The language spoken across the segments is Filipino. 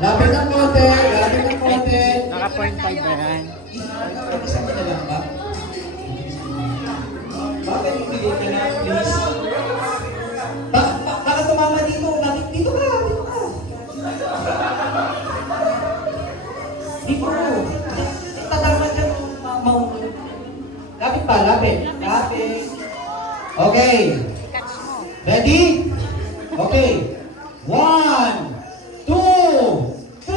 Lapit ng konti, lapit ng konti. Naka 0.5 ba yan? Isang na lang ba? Bakit ibigay ka na, please? Baka tumama dito. Bakit dito ka? Dito ka. Dito. Tatama dyan. Lapit pa, lapit. Lapit. Okay. Ready? Okay. 1, 2, 3!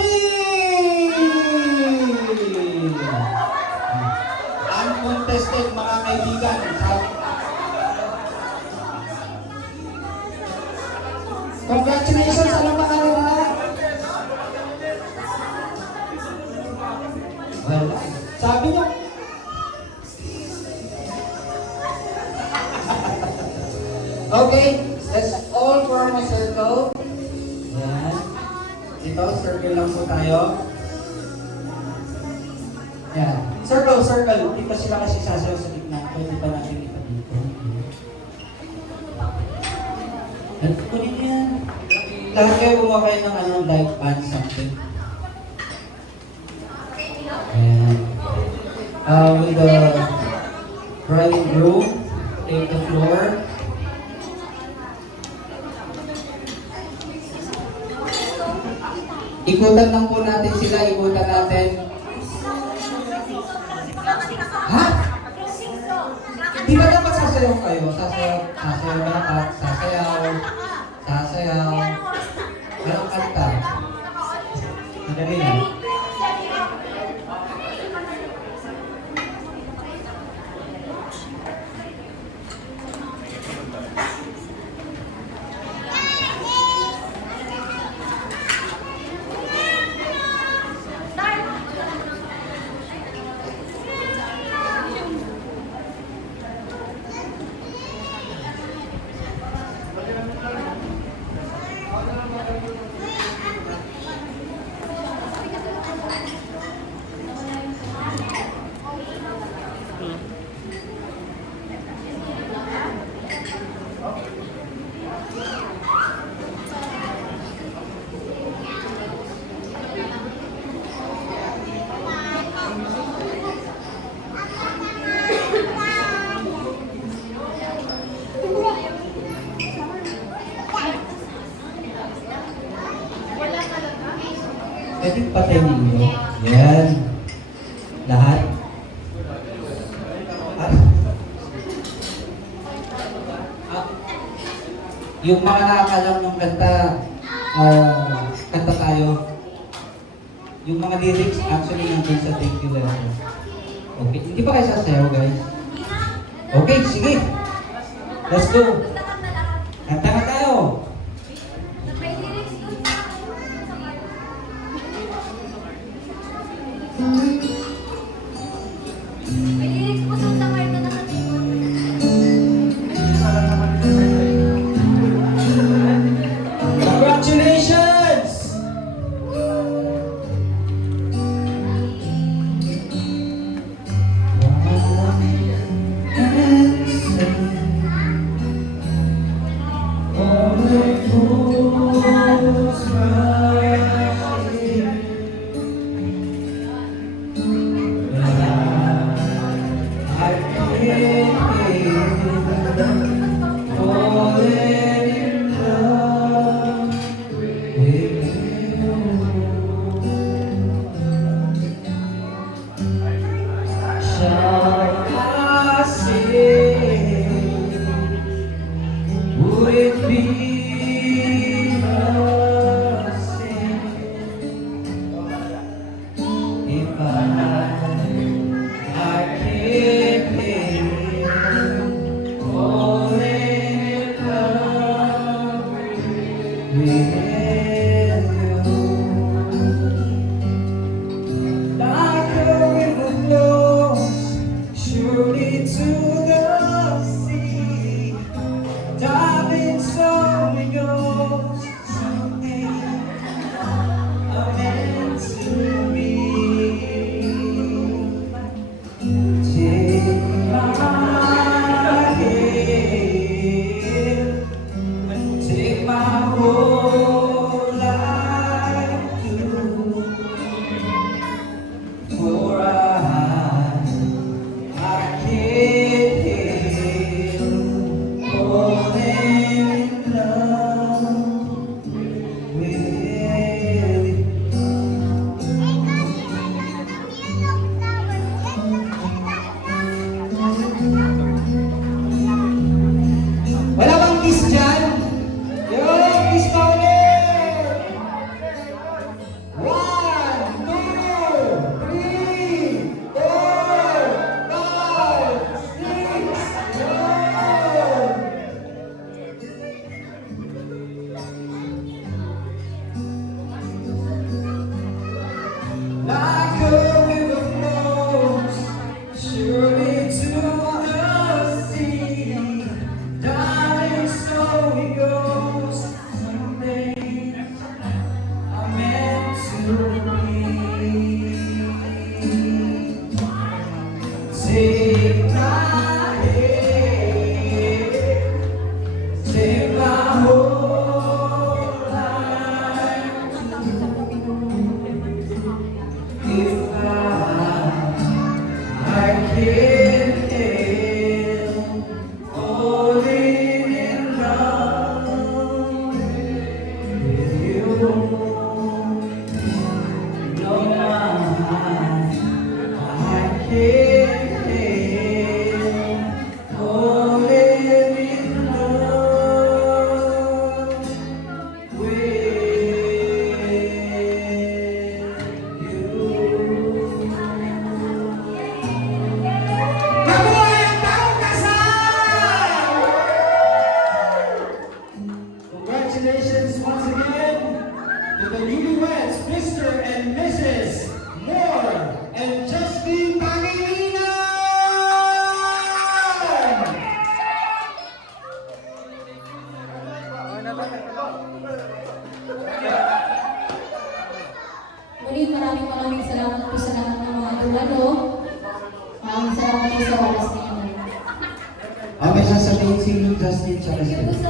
Uncontested, mga kaibigan. Congratulations! Anong pangalan na? Wala. Sabi niyo. Okay, let's all form a circle. Yan. Dito, circle lang po tayo. Yan. Circle, circle. Dito sila kasi sasayaw sa gitna. Pwede pa natin ito dito. Kunin yan. Lahat kayo gumawa kayo ng ano, light band something. Ayan. With the bride and groom, take the floor. Ikutan lang po natin sila, ikutan natin. Ha? Di ba dapat sasayaw kayo? Sasayaw dapat, sasayaw. Sasayaw. Anong kanta? Madali lang. Pwede patay ninyo. Yan. Lahat. Yung mga nakakalam ng kanta, kanta tayo. Yung mga lyrics actually nandun sa thank you letter. Okay, hindi pa kayo sasayaw guys? Okay, sige. Let's go. Kanta na tayo. Congratulations! Oh, Take my hand, take my whole life. If I can't help falling in love with you, no, I can't help falling in love with you. Mabuhay ang taong kasal! Congratulations once again to the newlyweds, Mr. and Mrs. Moore and Justine Pangilinan! Muli, maraming salamat po sa lahat ng mga dumalo. Maraming salamat po sa oras ninyo. May sasabihin si Justin sa Thank you po sa